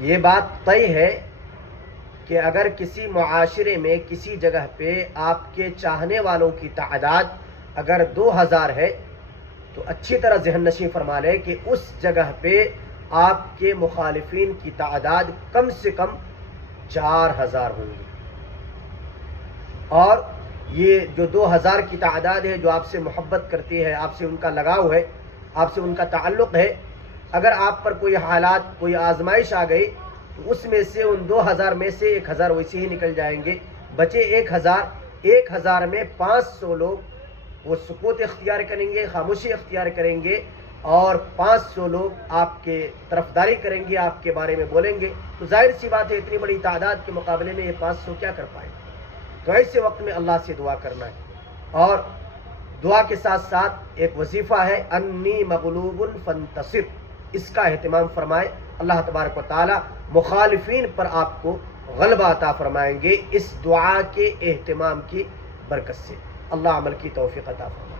یہ بات طے ہے کہ اگر کسی معاشرے میں کسی جگہ پہ آپ کے چاہنے والوں کی تعداد اگر 2000 ہے تو اچھی طرح ذہن نشین فرما لیں کہ اس جگہ پہ آپ کے مخالفین کی تعداد کم سے کم 4000 ہوں گی، اور یہ جو 2000 کی تعداد ہے جو آپ سے محبت کرتی ہے، آپ سے ان کا لگاؤ ہے، آپ سے ان کا تعلق ہے، اگر آپ پر کوئی حالات کوئی آزمائش آ گئی تو اس میں سے ان 2000 میں سے 1000 ویسے ہی نکل جائیں گے، بچے 1000 میں 500 لوگ وہ سکوت اختیار کریں گے، خاموشی اختیار کریں گے، اور 500 لوگ آپ کے طرفداری کریں گے، آپ کے بارے میں بولیں گے، تو ظاہر سی بات ہے اتنی بڑی تعداد کے مقابلے میں یہ 500 کیا کر پائے. تو ایسے وقت میں اللہ سے دعا کرنا ہے، اور دعا کے ساتھ ساتھ ایک وظیفہ ہے انی مغلوب فانتصر، اس کا اہتمام فرمائے. اللہ تبارک و تعالی مخالفین پر آپ کو غلبہ عطا فرمائیں گے اس دعا کے اہتمام کی برکت سے. اللہ عمل کی توفیق عطا فرمائے.